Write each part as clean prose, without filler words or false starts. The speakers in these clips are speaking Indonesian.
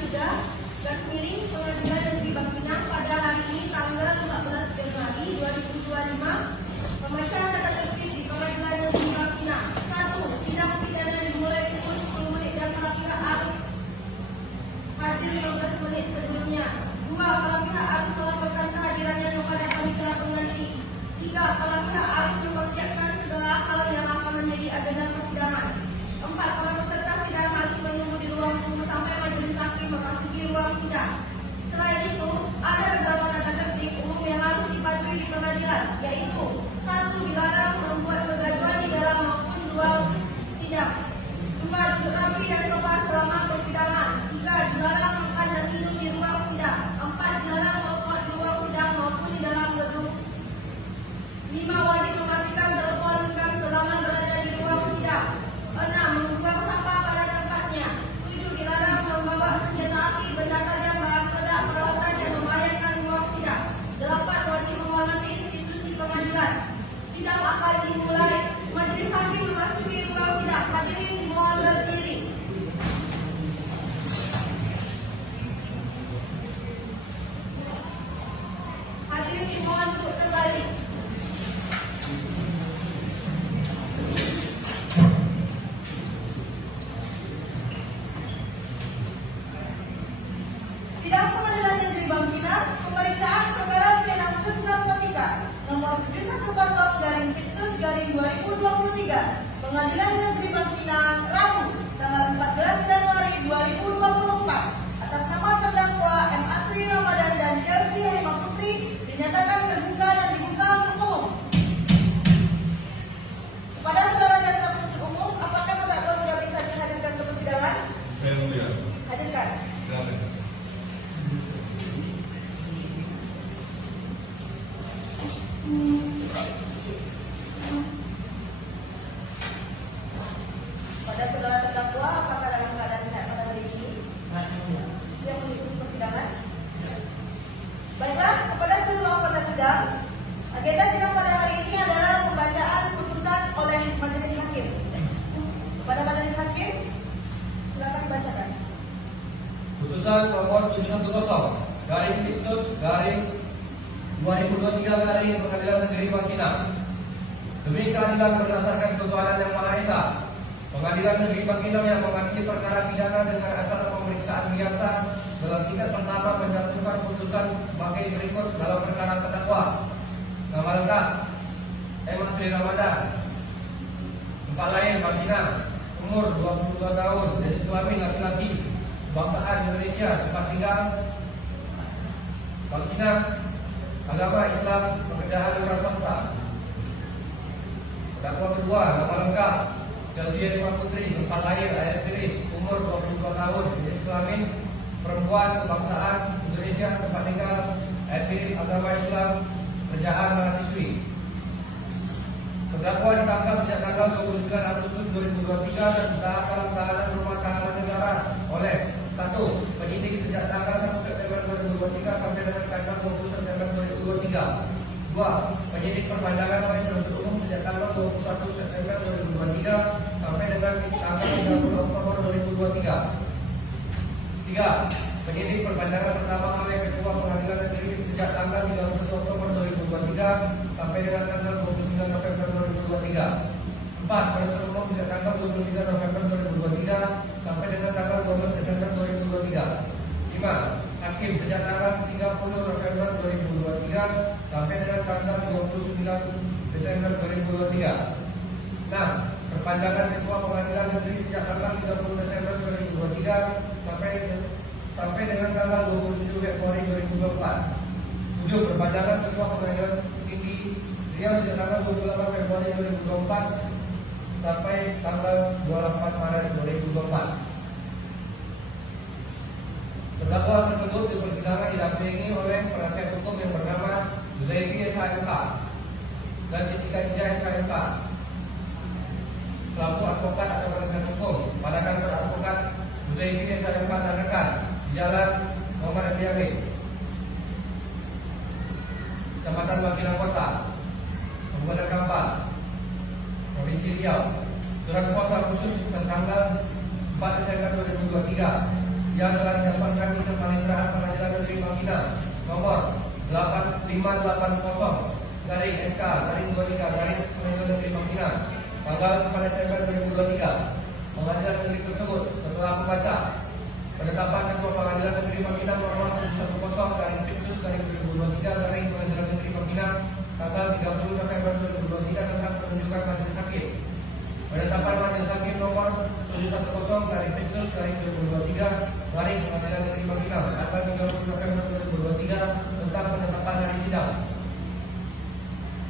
3 garis miring Pengadilan Negeri Bangkinang pada hari ini tanggal 14 Januari 2025 membaca tata tertib di Pengadilan Negeri Bangkinang. 1. Sidang pidana dimulai pukul 10 menit dan para pihak harus hadir 15 menit sebelumnya. 2. Para pihak harus melaporkan kehadirannya kepada panitia pengadili. 3. Para pihak harus mempersiapkan segala hal yang akan menjadi agenda persidangan. 4. Para peserta sidang harus menunggu di ruang tunggu sampai majelis hakim memasuki ruang sidang. Selain itu, ada beberapa tata tertib umum yang harus dipatuhi di pengadilan, yaitu 1. Dilarang membuat kegaduhan di dalam maupun ruang sidang. 2. Duduk rapi dan sopan selama persidangan. 3. Dilarang makan dan minum di ruang sidang. 4. Dilarang merokok di ruang sidang maupun di dalam gedung. 5. Wajib mematikan telepon genggam selama berada di ruang sidang. 6. Membuang sampah pada tempatnya. 7. Dilarang membawa senjata api, benda tajam, bahan peledak, peralatan yang membahayakan ruang sidang. 8. Wajib menghormati institusi pengadilan. Sidang akan dimulai. Majelis hakim memasuki ruang sidang. Hadirin dimohon berdiri. Hadirin dimohon duduk kembali. Sidang Pengadilan Negeri Bangkinang, pemeriksaan perkara pidana khusus narkotika nomor 710-Fitsus-2023. Pengadilan Negeri Bangkinang, Rabu, tanggal 14 Januari 2024. Atas nama terdakwa M. Asri Ramadan dan Chelsea Harimau Putri dinyatakan terbuka dan dibuka untuk umum. Kepada saudara jaksa penuntut umum, apakah terdakwa sudah bisa dihadirkan ke persidangan? Saya mulia. Hadirkan. Silakan. Pada saudara terdakwa, apakah dalam keadaan sehat pada hari ini? Siap mengikuti persidangan? Baiklah, kepada seluruh anggota sidang, agenda sidang pada hari ini adalah pembacaan putusan oleh majelis hakim. Kepada majelis hakim, silakan dibacakan. Putusan nomor 710-Fitsus-2023 Pengadilan Negeri Bangkinang. Demi keadilan berdasarkan ketuhanan yang Maha Esa, Pengadilan Negeri Bangkinang yang mengadili perkara pidana dengan acara pemeriksaan biasa dalam tingkat pertama menjatuhkan putusan sebagai berikut dalam perkara terdakwa. Nama lengkap: M. Asri Ramadan, tempat lahir Bangkinang, umur 22 tahun, jenis kelamin laki-laki, kebangsaan Indonesia, tempat tinggal Bangkinang, agama Islam, pekerjaan wira swasta. Terdakwa kedua, nama lengkap: Chelsea Harimau Putri, tempat lahir Air Tiris, umur 22 tahun, jenis kelamin perempuan, kebangsaan Indonesia, tempat tinggal Air Tiris, agama Islam, pekerjaan mahasiswi. Terdakwa ditangkap sejak tanggal 29 Agustus 2023 dan ditahan dalam tahanan rumah tahanan negara oleh 1. Penyidik sejak tanggal 1 September 2023 sampai dengan tanggal 20 September 2023. 2. Penyidik perpanjangan oleh penuntut umum sejak tanggal 21 September 2023 sampai dengan tanggal 30 Oktober 2023. 3. Penyidik perpanjangan pertama oleh Ketua Pengadilan Negeri sejak tanggal 31 Oktober 2023 sampai dengan tanggal 29 November 2023. 4. Penuntut umum sejak tanggal 23 November 2023 sampai dengan tanggal 12 Desember 2023. 5. Hakim sejak tanggal 30 November 2023 sampai dengan tanggal 29 Desember 2023. 6. Perpanjangan Ketua Pengadilan Negeri sejak tanggal 30 Desember 2023 sampai dengan tanggal 27 Februari 2024. 7. Perpanjangan Ketua Pengadilan Tinggi Riau sejak tanggal 28 Februari 2024 sampai tanggal 24 Maret 2024. Terdakwa tersebut di persidangan didampingi oleh penasihat hukum yang bernama Zaifi SHMK dan Siti Khadijah SHMK selaku advokat atau penasihat hukum pada kantor advokat Zaifi SHMK dan rekan Jalan Muhammad Asyamin, Kecamatan Bangkinang Kota, Kabupaten Kampar, Provinsi Riau. Surat kuasa khusus tanggal 4 Desember 2023 yang telah didapatkan di Panitera Pengadilan Negeri Bangkinang nomor 8580 garing SK garing 23 garing Pengadilan Negeri Bangkinang tanggal 4 Desember 2023. Pengadilan negeri tersebut setelah membaca penetapan Ketua Pengadilan Negeri Bangkinang nomor 710 garing Fitsus garing 2023 garing Pengadilan Negeri Bangkinang tanggal 30 November 2023 tentang penunjukan majelis hakim. Penetapan majelis hakim nomor 710 garing Fitsus garing 2023 garing Pengadilan Negeri Bangkinang tanggal 30 November 2023 tentang penetapan hari sidang.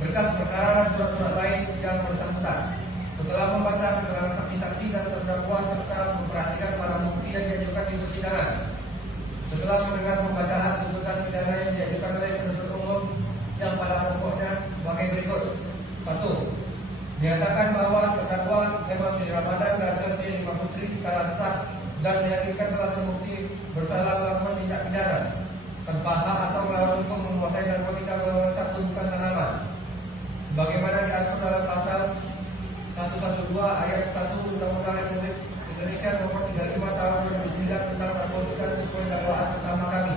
Berkas perkara dan surat-surat lain yang bersangkutan. Setelah membaca keterangan saksi-saksi dan terdakwa serta memperhatikan barang bukti yang diajukan di persidangan. Setelah mendengar pembacaan tuntutan pidana yang diajukan oleh penuntut umum yang pada pokoknya sebagai berikut. 1. Menyatakan bahwa terdakwa Emma Sri Ramadan dan Chelsea Lima Putri secara sah dan meyakinkan telah terbukti bersalah melakukan tindak pidana tanpa hak atau melawan hukum menguasai narkotika golongan 1 bukan tanaman. Sebagaimana diatur dalam pasal 112 ayat 1 Undang-Undang Republik Indonesia nomor 35 tahun 2009 tentang narkotika sesuai dakwaan pertama kami.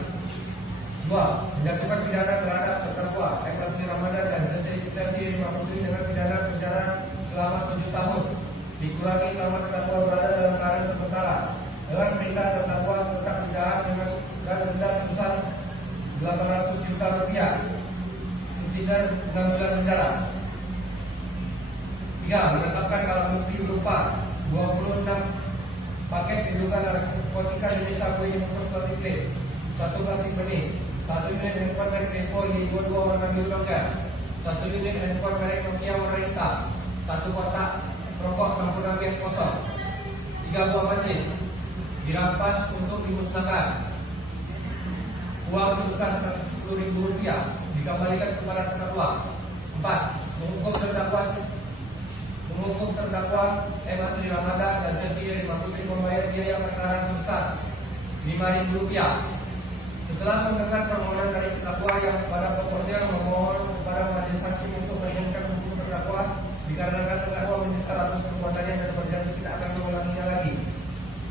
2. Menjatuhkan pidana terhadap terdakwa Emma Sri Ramadan dan Chelsea Lima Putri dengan pidana penjara selama 7 tahun dikurangi selama terdakwa berada dalam tahanan sementara dengan perintah terdakwa tentang penjara dengan denda sebesar Rp800 juta, subsidi 6 bulan penjara. 3. Menetapkan barang bukti berupa 26 paket indukan narkotika jenis sabu yang berplastik, 1 plastik benih, 1 unit handphone merek Depo Y22 warna biru longgar, 1 unit handphone merek Nokia warna hitam, 1 kotak rokok campuran yang kosong, 3 buah manis dirampas untuk dimusnahkan. Uang sebesar Rp110.000 dikembalikan kepada terdakwa. 4. Menghukum terdakwa Emma Sri Ramadan dan Chelsea Lima Putri membayar biaya perkara sebesar Rp5.000. Setelah mendengar permohonan dari terdakwa yang pada pokoknya memohon kepada majelis hakim untuk meringankan hukum terdakwa dikarenakan terdakwa menyesal atas perbuatannya dan berjanji tidak akan mengulanginya lagi.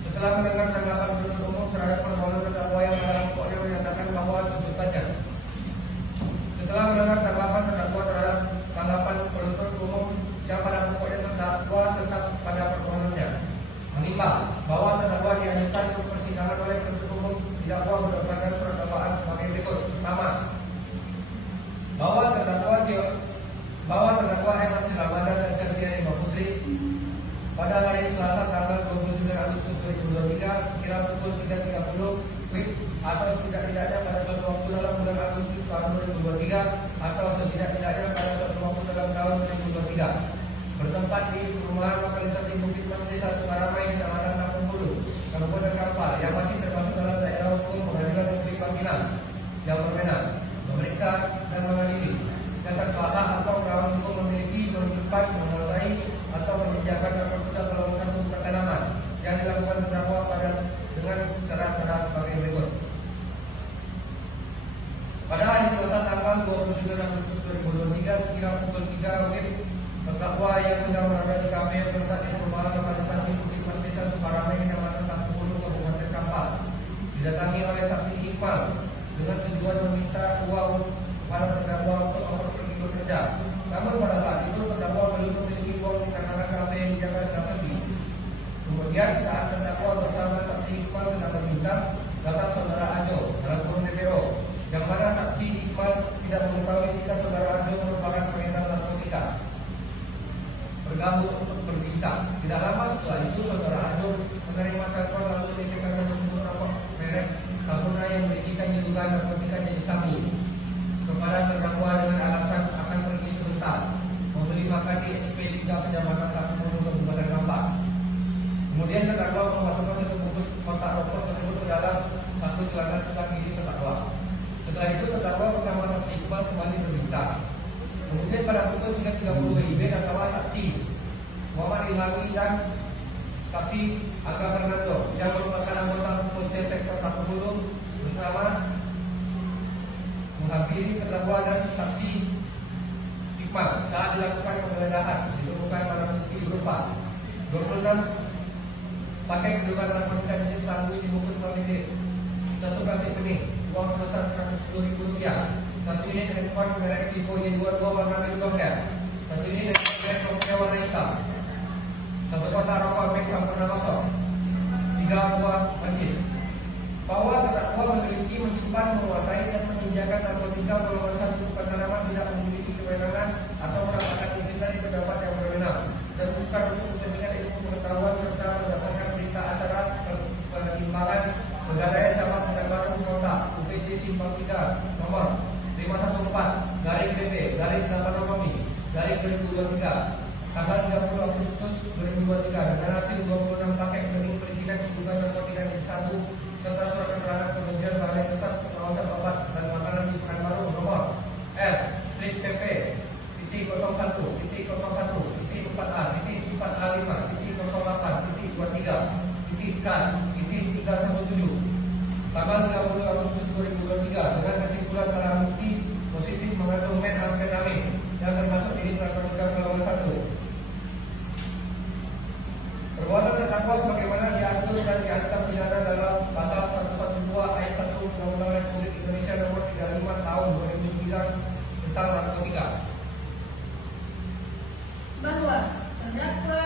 Setelah mendengar tanggapan penuntut umum terhadap permohonan terdakwa yang pada pokoknya menyatakan bahwa tuntutannya. Setelah mendengar tanggapan terdakwa terhadap tanggapan penuntut umum yang pada pokoknya terdakwa tetap pada permohonannya, menimbang bahwa terdakwa diajukan untuk persidangan oleh penuntut umum didakwa berdasarkan surat dakwaan sebagai berikut. Pertama, bahwa terdakwa Emma Sri Ramadan dan Chelsea Lima Putri pada hari Selasa tanggal 29 Agustus 2023 sekira pukul 3.30 WIB atau setidak-tidaknya pada suatu waktu dalam bulan Agustus tahun 2023 atau setidak-tidaknya pada suatu waktu dalam tahun 2023 bertempat di perumahan lokalisasi Bukit Masjid Satu Karamai, Kecamatan Kampung Bulu, Kabupaten Kampar yang masih termasuk dalam daerah hukum Pengadilan Negeri Bangkinang yang berwenang memeriksa dan mengadili yang terpahak atau melawan hukum memiliki, menyimpan, menguasai atau menyediakan narkotika golongan 1 bukan tanaman yang dilakukan terdakwa dengan cara sebagai berikut. Pada hari Selasa tanggal 27 Agustus 2023 sekira pukul 3 WIB, terdakwa yang sedang berada di kafe yang terletak di perumahan lokalisasi Bukit Masjid Satu Karamai, Kecamatan Kampung Bulu, Kabupaten Kampar, didatangi oleh saksi Iqbal dengan tujuan meminta uang kepada terdakwa untuk pergi bekerja. Namun pada saat itu terdakwa belum memiliki uang dikarenakan kafe yang dijaga sedang sepi. Kemudian saat terdakwa bersama saksi Iqbal sedang berbincang, datang saudara Ajo dalam kurung DPO, yang mana saksi Iqbal tidak mengetahui jika saudara Ajo merupakan pengedar narkotika. Bergabung untuk berbincang. Tidak lama setelah itu saudara Ajo menerima telepon lalu menitipkan satu rokok merek Sampurna yang berisikan diduga narkotika jenis sabu kepada terdakwa dengan alasan akan pergi sebentar membeli makan di SP3 Kecamatan Kampung Bulu, Kabupaten Kampar. Kemudian terdakwa memasukkan satu bungkus kotak rokok tersebut ke dalam satu celana sebelah kiri terdakwa. Setelah itu terdakwa bersama saksi Iqbal kembali berbincang. Kemudian pada pukul 3.30 WIB terdakwa saksi Muhammad Ilhami dan saksi Angga Fernando yang merupakan anggota Polsek Sektor Kampung Bulu bersama menghampiri terdakwa dan saksi Iqbal saat dilakukan penggeledahan ditemukan barang bukti berupa 26 pakai kedugaan narkotika jenis sabu dibungkus plastik. 1 plastik bening, uang sebesar Rp110.000. 1 unit handphone merek Vivo Y22 warna biru coklat. 1 unit merek Nokia warna hitam. 1 kotak rokok Max sempurna kosong. 3 buah pancis. Bahwa terdakwa memiliki, menyimpan, menguasai dan menginjakan narkotika golongan 1 penanaman tidak memiliki kewenangan atau mendapatkan izin dari pejabat yang berwenang dan bukan untuk kepentingan ilmu pengetahuan serta berdasarkan berita acara penimbangan Pegadaian Cabang Pekanbaru Kota UPT Simpang 3 nomor 514/PP/8 tanggal 30 Agustus 2023 dengan hasil 26 paket bening berisikan diduga narkotika jenis sabu serta surat keterangan penunjukan Balai Besar Pengawasan Obat dan Makanan di Pekanbaru nomor R/PP.001.4A.4A5.08.3.17 tanggal 30 Agustus 2023 dengan kesimpulan barang bukti positif mengandung methamfetamin yang termasuk jenis narkotika golongan 1. Perbuatan terdakwa sebagaimana diatur dan diancam pidana dalam pasal 112 ayat 1 Undang-Undang Republik Indonesia nomor 35 tahun 2009 tentang narkotika. Bahwa terdakwa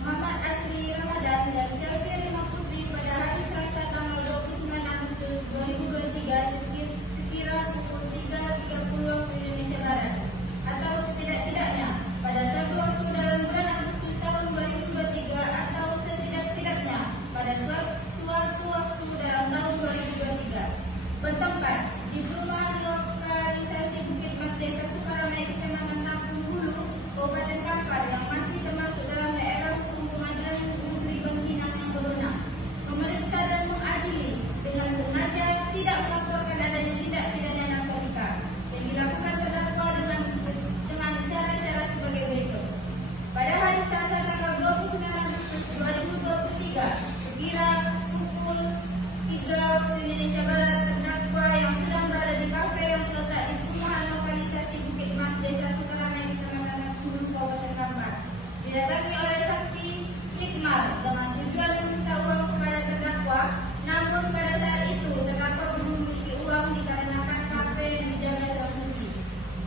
Muhammad Asri Ramadan dan Chelsea Rima Putri pada hari Selasa tanggal 29 Agustus 2023 sekira pukul 3.30 waktu Indonesia Barat atau setidak-tidaknya pada suatu waktu dalam bulan Agustus tahun 2023 atau setidak-tidaknya pada suatu waktu dalam tahun 2023 bertempat di perumahan lokalisasi Bukit Mas Desa Sukaramai Kecamatan Tampung Hulu Kabupaten Kampar yang masih termasuk dalam daerah hukum Pengadilan Negeri Bangkinang yang berwenang memeriksa dan mengadili dengan sengaja tidak melaporkan adanya tindak pidana narkotika yang dilakukan terdakwa dengan cara-cara sebagai berikut. Pada hari Selasa tanggal 29 Agustus 2023 sekira pukul 3 waktu Indonesia Barat, terdakwa yang sedang berada di kafe yang terletak di perumahan lokalisasi Bukit Mas Desa Sukaramai Kecamatan Hulu Kabupaten Kampar didatangi oleh saksi Hikmar dengan tujuan meminta uang kepada terdakwa, namun pada saat itu terdakwa belum memiliki uang dikarenakan kafe yang dijaga seorang suci.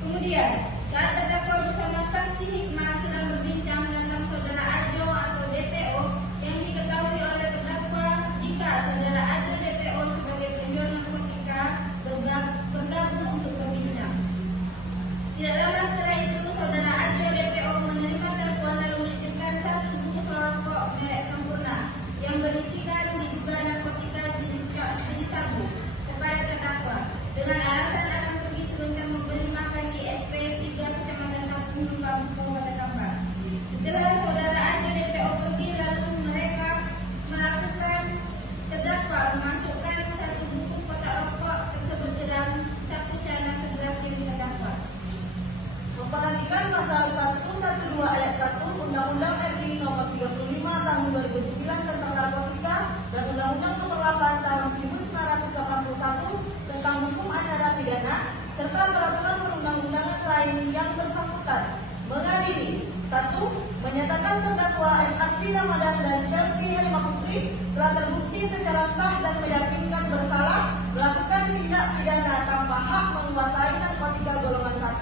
Kemudian saat terdakwa bersama saksi Hikmah sedang berbincang tentang saudara Ajo atau DPO yang diketahui oleh terdakwa jika saudara Ajo DPO sebagai penjual narkotika bergabung untuk berbincang. Tidak lama setelah itu saudara Ajo DPO menerima telepon lalu menitipkan 1 bungkus rokok merek Sempurna yang berisikan diduga narkotika jenis sabu kepada terdakwa dengan alasan akan pergi sebentar membeli makan di SP 3 Kecamatan Tampung Hulu Kabupaten Kampar. Setelah saudara Ajo DPO pergi, lalu mereka melakukan terdakwa memasukkan 1 bungkus kotak rokok tersebut ke dalam 1 celana sebelah kiri terdakwa. Memperhatikan pasal 112 ayat 1 Undang-Undang RI nomor 35 tahun 2009 tentang narkotika dan Undang-Undang nomor 8 tahun 1981 tentang hukum acara pidana serta peraturan perundang-undangan lain yang bersangkutan mengadili 1. Menyatakan terdakwa M. Asri Ramadan dan Chelsea Rima Putri telah terbukti secara sah dan meyakinkan bersalah melakukan tindak pidana tanpa hak menguasai narkotika golongan 1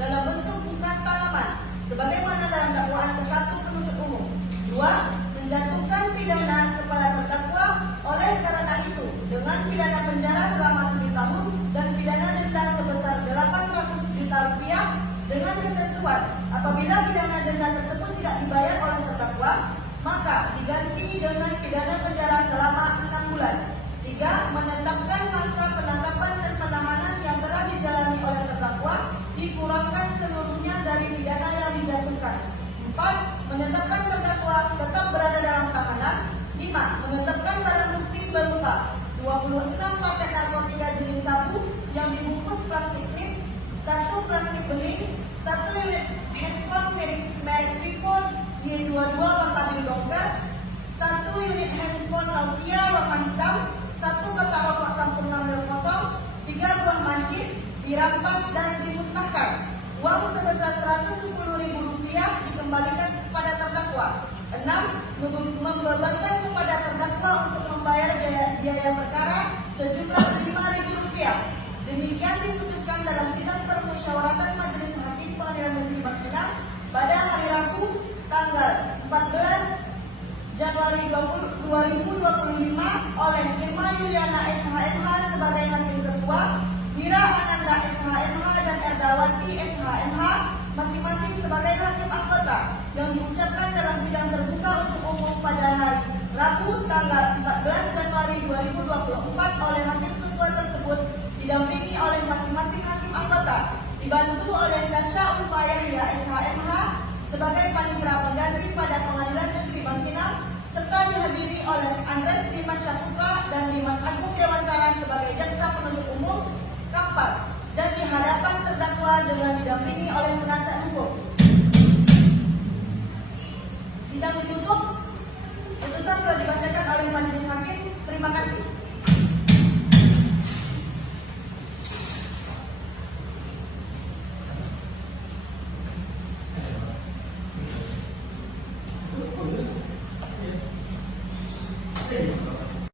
dalam bentuk bukan tanaman sebagaimana dalam dakwaan ke-1 penuntut umum. 2. Menjatuhkan pidana kepada terdakwa oleh karena itu dengan pidana penjara selama 7 tahun dan pidana denda sebesar Rp800 juta dengan ketentuan apabila pidana denda tersebut tidak dibayar oleh terdakwa maka diganti dengan pidana penjara selama 6 bulan. 3. Menetapkan masa penangkapan dan penahanan yang telah dijalani oleh terdakwa dikurangkan seluruhnya dari pidana yang dijatuhkan. 4. Menetapkan terdakwa tetap berada dalam tahanan. 5. Menetapkan barang bukti berupa 26 paket narkotika jenis sabu yang dibungkus plastik tip, 1 plastik bening, 1 unit handphone merek Vivo Y22 warna biru dongker, 1 unit handphone Nokia warna hitam, 1 kotak rokok Sempurna mil kosong, 3 buah mancis dirampas dan dimusnahkan. Uang sebesar Rp110.000 dikembalikan kepada terdakwa. 6. membebankan kepada terdakwa untuk membayar biaya perkara sejumlah Rp5.000. Demikian diputuskan dalam sidang permusyawaratan Majelis Hakim Pengadilan Negeri Bangkinang pada hari Rabu tanggal 14 Januari 2025 oleh Irma Yuliana SHMH sebagai Hakim Ketua, Mira Ananda SHMH dan Erdawati SHMH masing-masing sebagai Hakim Anggota yang diucapkan dalam sidang terbuka untuk umum pada hari Rabu tanggal 14 Januari 2024 oleh Hakim Ketua tersebut didampingi oleh masing-masing Hakim Anggota, dibantu oleh Tasya Ulfa Yahya SHMH sebagai Panitera Pengganti pada Pengadilan Negeri Bangkinang, serta dihadiri oleh Andres Dimas Syaputra dan Dimas Agung Dewantara sebagai Jaksa Penuntut Umum Kampar, dan di hadapan terdakwa dengan didampingi oleh penasihat